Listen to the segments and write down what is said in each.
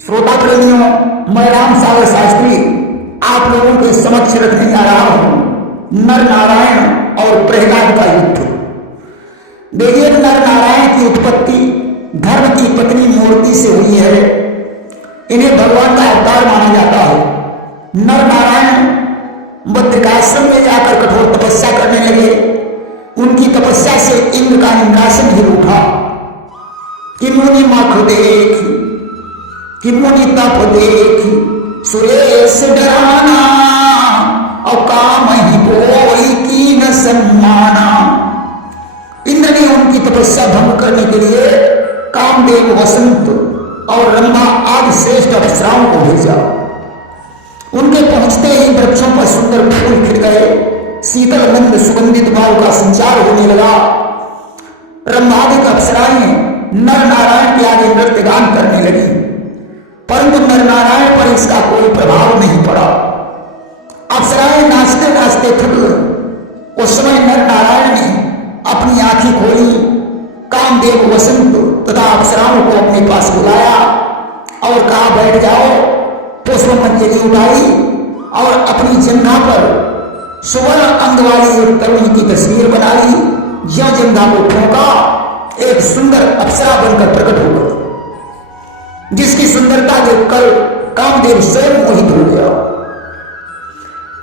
श्रोता प्रेमियों, मैं राम सागर शास्त्री आप लोगों के समक्ष रखने जा रहा हूं नर नारायण और प्रहलाद का युद्ध। देखिए, नर नारायण की उत्पत्ति धर्म की पत्नी मूर्ति से हुई है। इन्हें भगवान का अवतार माना जाता है। नर नारायण बद्रिकाश्रम में जाकर कठोर तपस्या करने लगे। उनकी तपस्या से इंद्र का इंद्रासन हिल उठा कि मुनि मख देख, कि मुनि तप देख सुरेश डराना, और काम ही बोई की न सम्माना। इंद्र ने उनकी तपस्या भंग करने के लिए कामदेव, वसंत और रंभा आदि श्रेष्ठ अप्सराओं को भेजा। उनके पहुंचते ही वृक्षों पर सुंदर फूल खिल गए, शीतल मंद सुगंधित वायु का संचार होने लगा। रंभादिक अप्सराएं नर नारायण के आगे नृत्य गान करने लगी, परंतु नर नारायण पर इसका कोई प्रभाव नहीं पड़ा। अप्सराएं नाचते नाचते थक गए। उस समय नर नारायण ने अपनी आंखें खोली, कामदेव, वसंत तथा अप्सराओं को अपने पास बुलाया और कहा, बैठ जाओ। पुष्पमंजरी उठाई और अपनी जंघा पर सुवर्ण अंग वाली एक तरुणी की तस्वीर बना ली। ज्यों जंघा को ठोका, एक सुंदर अप्सरा बनकर प्रकट हो गई, जिसकी सुंदरता देखकर कामदेव स्वयं मोहित हो गया।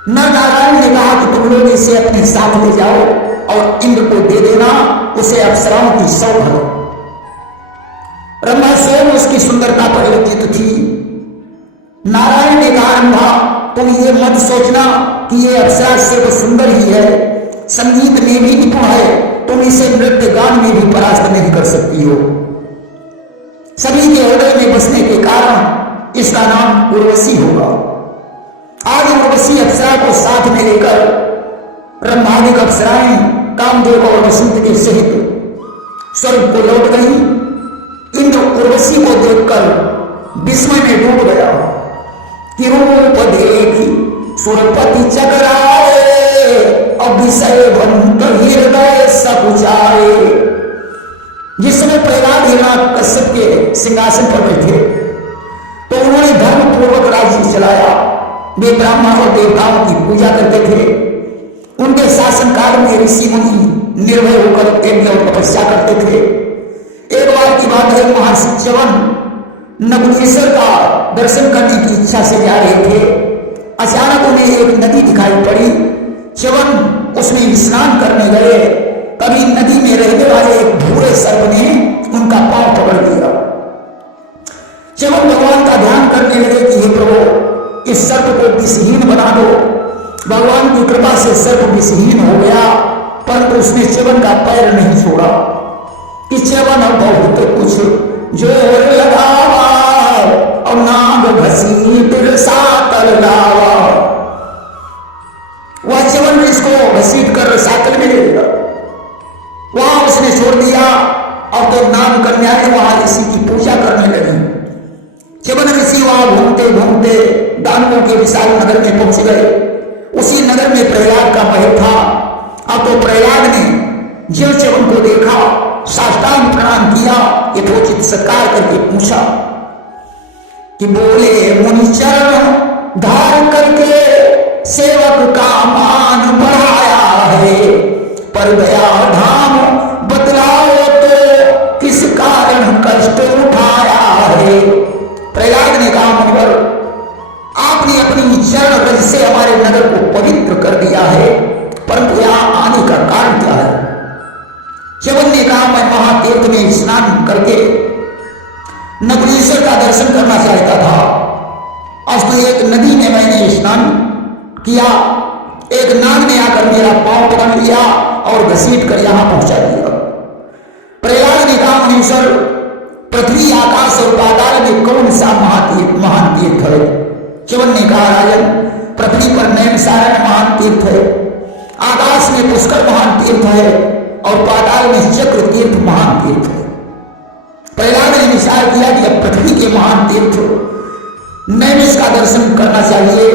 नर नारायण ने कहा कि तुम लोग इसे अपने साथ ले जाओ और इंद्र को दे देना, उसे अप्सराओं की सौख है। रंभा स्वयं उसकी सुंदरता पर लज्जित थी। नारायण ने कहा, रंभा, तुम ये मत सोचना कि ये अप्सरा सिर्फ सुंदर ही है, संगीत में भी निपुण है, तुम इसे नृत्य गान में भी परास्त नहीं कर सकती हो। सभी के हृदय में बसने के कारण इसका नाम उर्वशी होगा। आज उर्वशी अप्सरा को साथ में लेकर ब्रह्मादिक अप्सराएं कामदेव और वसंत के सहित स्वर्ग को लौट गई। इंद्र उर्वशी को देखकर विस्मय में डूब गया कि रूप देखी सुरपति चकराए, अब विषय बंत हृदय सकुचाए। जिस समय प्रहलाद हिरण्याकश्यप के सिंहासन पर बैठे तो उन्होंने धर्म पूर्वक राज्य चलाया। वे ब्राह्मण और देवताओं की पूजा करते थे। उनके शासन काल में ऋषि मुनि निर्भय होकर यज्ञ और तपस्या करते थे। एक बार की बात है, महर्षि च्यवन नकुलेश्वर का दर्शन करने की इच्छा से जा रहे थे। अचानक उन्हें एक नदी दिखाई पड़ी। च्यवन उसमें स्नान करने गए, तभी नदी में रहने वाले एक भूरे सर्प ने उनका पांव पकड़ लिया। च्यवन भगवान का ध्यान करने लगे कि हे प्रभु, इस सर्प को विषहीन बना दो। भगवान की कृपा से सर्प विषहीन हो गया, परंतु उसने च्यवन का पैर नहीं छोड़ा कि च्यवन बहुत कुछ जोर लगावा और नाग घसीट सातल लावा। वह च्यवन इसको घसीट कर सातल में ले गया। वहां उसने छोड़ दिया और तो नाम कन्याएं वहां ऋषि की पूजा करने लगी। च्यवन ऋषि वहां घूमते घूमते दानवों के विशाल नगर में पहुंच गए। उसी नगर में प्रहलाद का महल था। अब तो प्रहलाद ने ज्यों च्यवन को देखा, साष्टांग प्रणाम किया, यथोचित सत्कार करके पूछा कि बोले, मुनि चरण धार करके सेवक का मान बढ़ाया है, पर दया धाम बतलाओ तो किस कारण कष्ट उठाया है। प्रहलाद ने कहा, मुनिवर, आपने अपनी चरण रज से हमारे नगर को पवित्र कर दिया है, परंतु यहां आने का कारण क्या है? च्यवन ने कहा, मैं महातीर्थ में स्नान करके नकुलेश्वर का दर्शन करना चाहता था। आज तो एक नदी में मैंने स्नान किया, एक नाग ने आकर मेरा पांव पकड़ लिया और घसीट कर यहां पहुंचा दिया। प्रहलाद ने कहा, मुनीश्वर, पृथ्वी, आकाश और पाताल में कौन सा महान तीर्थ है? च्यवन ने कहा, राजन, पृथ्वी पर नैमिषारण्य महान तीर्थ है, आकाश में पुष्कर महान तीर्थ है और पाताल में चक्र तीर्थ महान तीर्थ है। प्रहलाद ने विचार किया कि अब पृथ्वी के महान तीर्थ नैमिष का दर्शन करना चाहिए।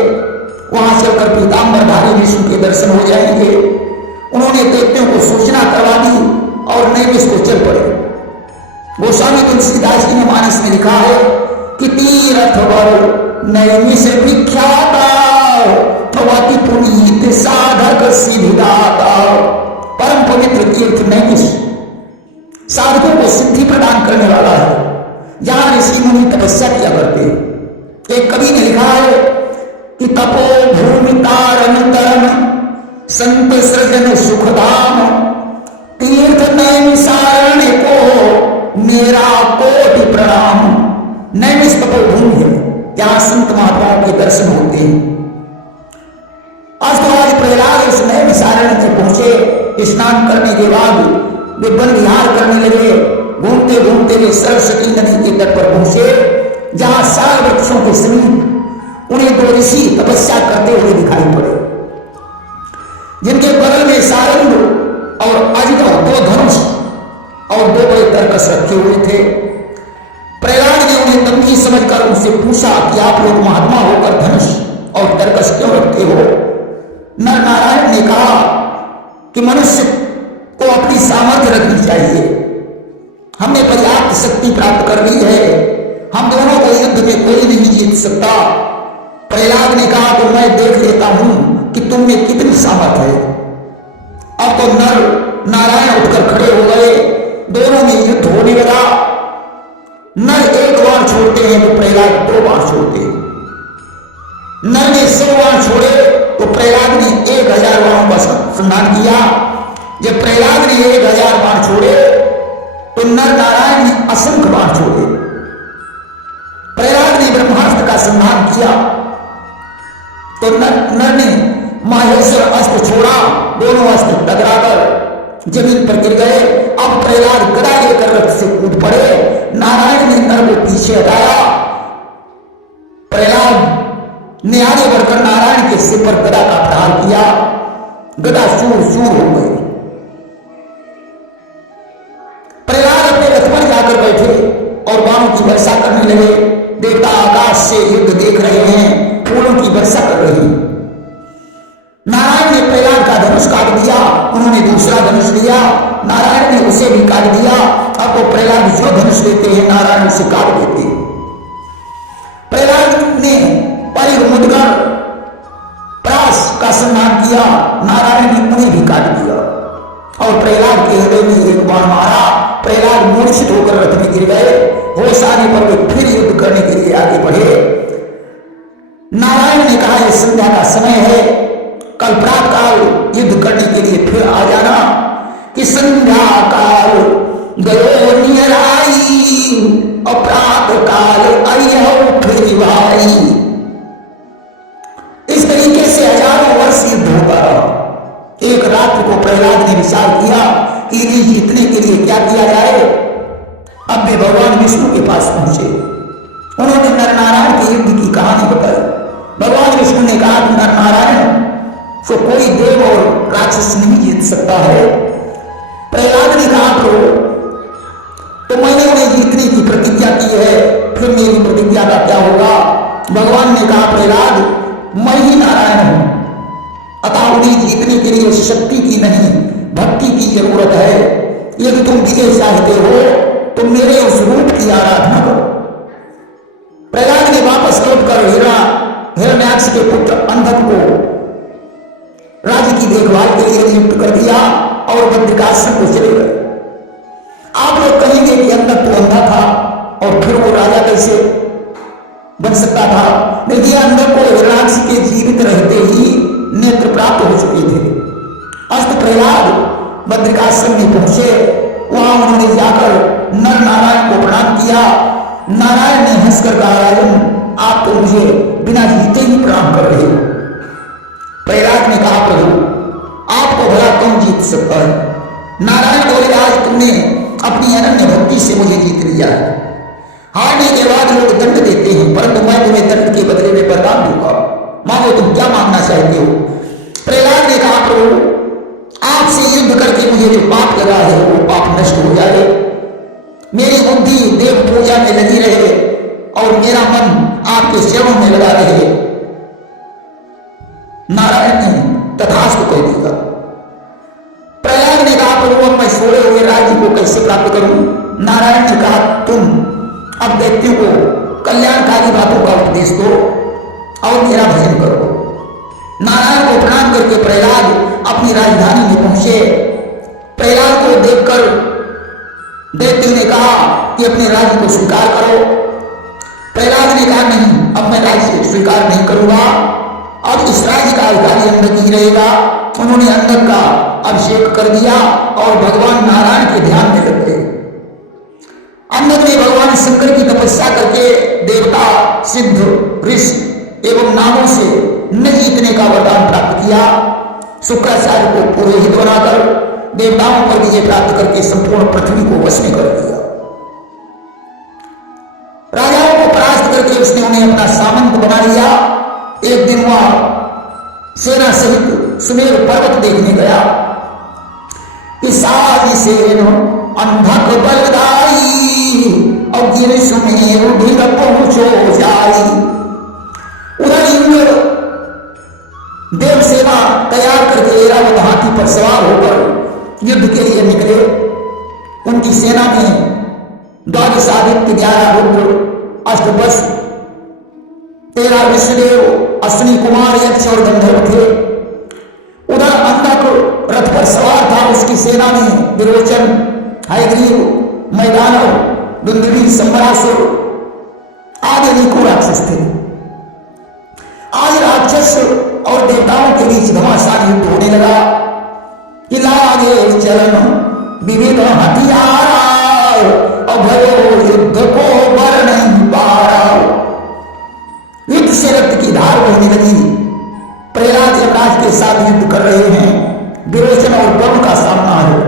वहां चलकर पीतांबरधारी विष्णु के दर्शन हो जाएंगे। उन्होंने दैत्यों को सूचना करवा दी और नैमिष को चल पड़े। गोस्वामी तुलसीदास जी ने मानस में लिखा है कि तीर तीर्थवर नैमिष विख्याता भवति पुनीत साधक सिद्धिदाता। परम पवित्र तीर्थ नैमिष साधकों को सिद्धि प्रदान करने वाला है, जहां ऋषि मुनि तपस्या किया करते हैं। एक कवि ने लिखा है कि तपो भूमि तारण तरन संत सृजन सुखधाम तीर्थ नैमिषारण्य को मेरा कोटि प्रणाम। नैमिष तपोभूमि है, जहां संत महात्माओं के दर्शन होते हैं। आज तो आज प्रहलाद उस नैमिषारण्य में पहुंचे। स्नान करने के बाद वे वन विहार करने लगे। घूमते घूमते वे सरस्वती नदी के तट पर पहुंचे, जहां साल वृक्षों के समीप उन्हें दो ऋषि तपस्या करते हुए दिखाई पड़े, जिनके बगल में सारंग और अजगर दो धनुष और दो बड़े तरकस रखे हुए थे। प्रहलाद ने उन्हें तंगी समझकर उनसे पूछा कि आप लोग महात्मा होकर धनुष और तरकस क्यों रखते हो? नर नारायण ने कहा कि मनुष्य को अपनी सामर्थ्य रखनी चाहिए। हमने पर्याप्त शक्ति प्राप्त कर ली है, हम दोनों को युद्ध में कोई नहीं जीत सकता। प्रहलाद ने कहा तो मैं देख लेता हूं कि तुम में कितनी सामर्थ्य है। अब तो नर नारायण उठकर खड़े हो गए, दोनों में युद्ध होने लगा। नर एक बाण छोड़ते हैं तो प्रहलाद दो बाण छोड़ते हैं। नर ने 100 बाण छोड़े तो प्रहलाद ने 1000 बाणों का संधान किया। जब प्रहलाद ने 1000 बाण छोड़े तो नर नारायण ने असंख्य बाण छोड़े। प्रहलाद ने ब्रह्मास्त्र का संधान किया तो नर ने माहेश्वर अस्त्र छोड़ा। दोनों अस्त्र टकराकर जमीन पर गिर गए। अब प्रहलाद गदा लेकर रथ से कूद पड़े। नारायण ने नर को पीछे हटाया। प्रहलाद ने आगे बढ़कर नारायण के सिर पर गदा का प्रहार किया। गदा चूर चूर हो गई। प्रहलाद अपने रथ पर जाकर बैठे और बाणों की वर्षा करने लगे। देवता आकाश से युद्ध देख रहे हैं, फूलों की वर्षा कर रहे हैं। नारायण ने प्रहलाद का धनुष काट दिया, उन्होंने दूसरा धनुष लिया, नारायण ने उसे भी काट दिया। अब वो प्रहलाद जो धनुष लेते हैं नारायण उसे काट देते हैं। प्रहलाद ने परिघ मुदगर प्रास का सम्मान किया, नारायण ने उन्हें भी काट दिया और प्रहलाद के हृदय में एक बाण मारा। प्रहलाद मूर्छित होकर रथ में गिर गए। होश आने पर वे फिर युद्ध करने के लिए आगे बढ़े। नारायण ने कहा यह संध्या का समय है, कल प्रातः काल युद्ध करने के लिए फिर आ जाना। कि संध्या काल गयो नियराई और प्रातः काल आइयो फिर भाई। इस तरीके से हजारों वर्ष युद्ध होता रहा। एक रात्र को प्रहलाद ने विचार किया कि इन्हें जीतने के लिए क्या किया जाए। अब वे भगवान विष्णु के पास पहुंचे। उन्होंने नर नारायण के युद्ध की कहानी बताई। भगवान विष्णु ने कहा कि नर नारायण को कोई देव और राक्षस नहीं जीत सकता है। प्रहलाद ने कहा तो मैंने उन्हें जीतने की प्रतिज्ञा की है, फिर मेरी प्रतिज्ञा का क्या होगा? भगवान ने कहा प्रहलाद मैं ही नारायण हूं, अतः उन्हें जीतने के लिए शक्ति की नहीं भक्ति की जरूरत है। यदि तुम विजय चाहते हो तो मेरे उस रूप की आराधना करो। प्रहलाद ने वापस लौटकर हिरण्याक्ष के पुत्र अंधक को राज्य की देखभाल के लिए नियुक्त कर दिया और बद्रिकाश्रम को चले गए। आप लोग कहेंगे कि अंधक तो अंधा था और फिर वो राजा कैसे बन सकता था? देखिए अंधक को हिरण्याक्ष के जीवित रहते ही नेत्र प्राप्त हो चुके थे। अस्त प्रहलाद बद्रिकाश्रम में पहुंचे। वहां उन्होंने जाकर नर नारायण को प्रणाम किया। नारायण ने हंसकर कहा राजन आप तो मुझे बिना जीते ही प्रणाम कर रहे हो। प्रहलाद ने कहा प्रभु आपको भला कौन जीत सकता है? नारायण बोले आज तुमने अपनी अनन्य भक्ति से मुझे जीत लिया है। हारने के बाद लोग दंड देते हैं, परंतु मैं तुम्हें दंड के बदले में वरदान दूंगा। मांगो तुम क्या मांगना चाहते हो? प्रहलाद ने कहा प्रभु आपसे युद्ध करके मुझे जो पाप लगा है वो पाप नष्ट हो जाए, मेरी बुद्धि देव पूजा में लगी रहे और मेरा मन आपके सेवन में लगा रहे। नारायण ने तथास्तु कह दिया। प्रहलाद ने कहा प्रभु मैं सोए हुए राज्य को कैसे प्राप्त करूं? नारायण ने कहा तुम अब दैत्यों को कल्याणकारी सारी बातों का उपदेश दो और मेरा भजन करो। नारायण को प्रणाम करके प्रहलाद अपनी राजधानी में पहुंचे। प्रहलाद को देखकर दैत्य ने कहा कि अपने राज्य को स्वीकार करो। प्रहलाद ने कहा नहीं, अब मैं राज्य स्वीकार नहीं करूंगा, अब इस राज्य का अधिकारी अंधक ही रहेगा। उन्होंने अंधक का अभिषेक कर दिया और भगवान नारायण के ध्यान में लग गए। अंधक ने भगवान शंकर की तपस्या करके देवता, सिद्ध, ऋषि एवं नामों से न जीतने का वरदान प्राप्त किया। शुक्राचार्य को पुरोहित बनाकर देवताओं पर विजय प्राप्त करके संपूर्ण पृथ्वी को वश में कर दिया। राजाओं को परास्त करके उसने उन्हें अपना सामंत बना लिया। एक दिन वह सेना सहित सुमेर पर्वत देखने गया। इसाई सेन अंधक बलदाई और गिर सुमेर भिड़ पहुंचो जाई। उधर इंद्र देव सेना तैयार करके ऐरावत हाथी पर सवार होकर युद्ध के लिए निकले। उनकी सेना में 12 आदित्य, 11 रुद्र, अष्टवश, 13 विष्णुदेव, अश्विनी कुमार, यक्ष और गंधर्व थे। उधर अंधक रथ पर सवार था। उसकी सेना में विरोचन, हयग्रीव, मैदानव, दुंदुभि, संबरासुर आदि अनेकों राक्षस थे। आज राक्षस और देवताओं के बीच घमासान युद्ध होने लगा कि लागे चलन विविध हथियार अभयो युद्ध को बर नहीं पारा। युद्ध से रक्त की धार बहने लगी। प्रहलाद यमराज के साथ युद्ध कर रहे हैं। विरोचन और वरुण का सामना है।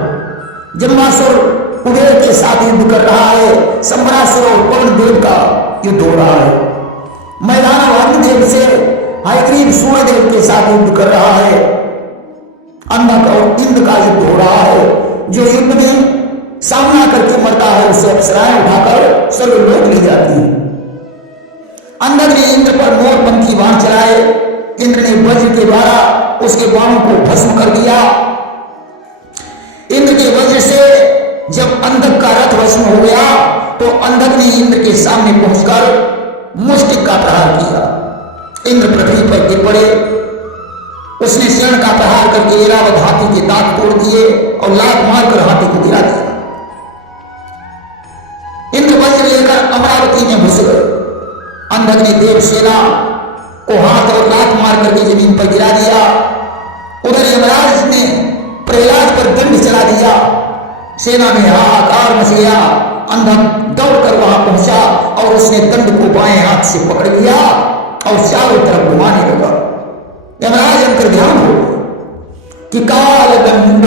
जम्बासुर कुबेर के साथ युद्ध कर रहा है। संबरासुर और पवन देव का युद्ध हो रहा है। मैदानव अग्निदेव से हयग्रीव सूर्यदेव के साथ युद्ध कर रहा है। अंधक और इंद्र का युद्ध हो रहा है। जो युद्ध में सामना करके मरता है उसे अप्सराएं उठाकर स्वर्गलोक ले जाती हैं। अंधक ने इंद्र पर मोरपंखी बाण चलाए। इंद्र ने वज्र के द्वारा उसके बाणों को भस्म कर दिया। इंद्र के वज्र से जब अंधक का रथ भस्म हो गया तो अंधक ने इंद्र के सामने पहुंचकर मुष्टिक का प्रहार किया। इंद्र पृथ्वी पर गिर पड़े। उसने शरण का प्रहार करके ऐरावत हाथी के दांत तोड़ दिए और लात मारकर हाथी को गिरा दिया। इंद्र वज्र लेकर अमरावती में घुस गए। अंधक ने देव सेना को हाथ और लात मार करके जमीन पर गिरा दिया। उधर यमराज ने प्रहलाद पर दंड चला दिया। सेना में हाहाकार मच गया। अंधक दौड़कर वहां पहुंचा और उसने दंड को बाएं हाथ से पकड़ लिया और चारों तरफ घुमाने लगा। यमराज अंतर ध्यान हो कि काल दंड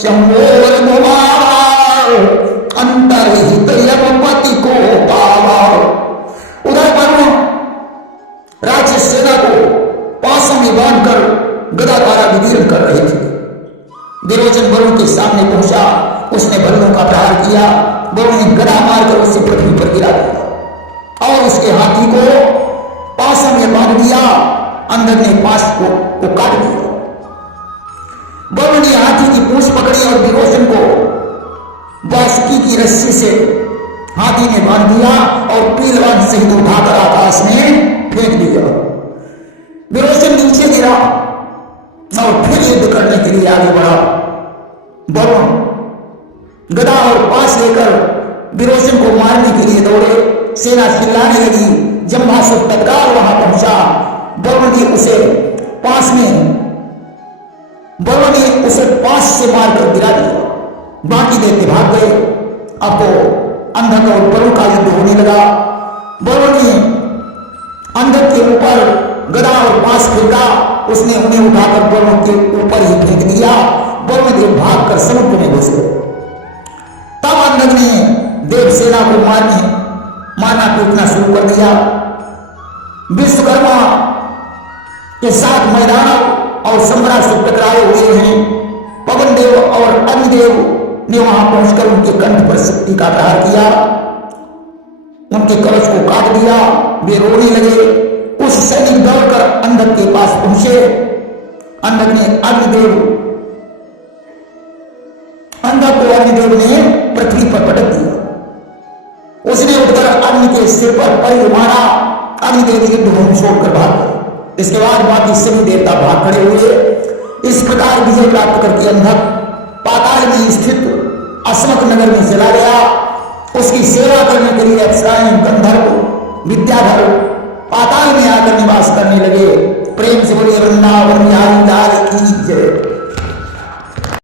चमोर घुमावा अंतरहित यमपति को पावा। उधर वरुण राक्षस सेना को पासों में बांधकर गदा द्वारा विदीर्ण कर रहे थे। विरोचन वरुण के सामने पहुंचा। उसने वरुण का प्रहार किया। वरुण ने गदा मारकर उसे पृथ्वी पर गिरा दिया और उसके हाथी को पासों में बांध दिया। अंधक ने पास को काट दिया। वरुण ने हाथी की पूंछ पकड़ी और विरोचन को वासुकी की रस्सी से हाथी में बांध दिया और पीलवान सहित उठाकर आकाश में फेंक दिया। विरोचन नीचे गिरा और फिर युद्ध करने के लिए आगे बढ़ा। वरुण गदा और पास लेकर विरोचन को मारने के लिए दौड़े। सेना चिल्लाने लगी। जम्बासुर तत्काल वहां पहुंचा। वरुण ने उसे पास से मारकर गिरा दिया। बाकी दैत्य भाग गए। अब तो अंधक और वरुण का युद्ध होने लगा। वरुण ने अंधक के ऊपर गदा और पास फेंका। उसने उन्हें उठाकर वरुण के ऊपर ही फेंक दिया। वरुण देव भागकर समुद्र में घुस गए। तब अंधक ने देव सेना को मारना पीटना शुरू कर दिया। विश्वकर्मा के साथ मैदानव और सम्रासुर टकराए हुए हैं। पवन देव और अग्निदेव ने वहां पहुंचकर उनके कंठ पर शक्ति का प्रहार किया। उनके कवच को काट दिया। वे रोने लगे। उस सैनिक दौड़कर अंधक के पास पहुंचे। अंधक को अग्निदेव ने पृथ्वी पर पटक दिया। उसने उठकर अग्नि के सिर पर पैर मारा अग्निदेव युद्ध भूमि छोड़कर भाग गए। इसके बाद बाकी सभी देवता भाग खड़े हुए। इस प्रकार विजय प्राप्त करके अंधक पाताल में स्थित अस्मक नगर में चला गया। उसकी सेवा करने के लिए अप्सराएं, गंधर्व, विद्याधर पाताल में आकर निवास करने लगे। प्रेम से बोलिए वृंदावन बिहारी लाल की जय।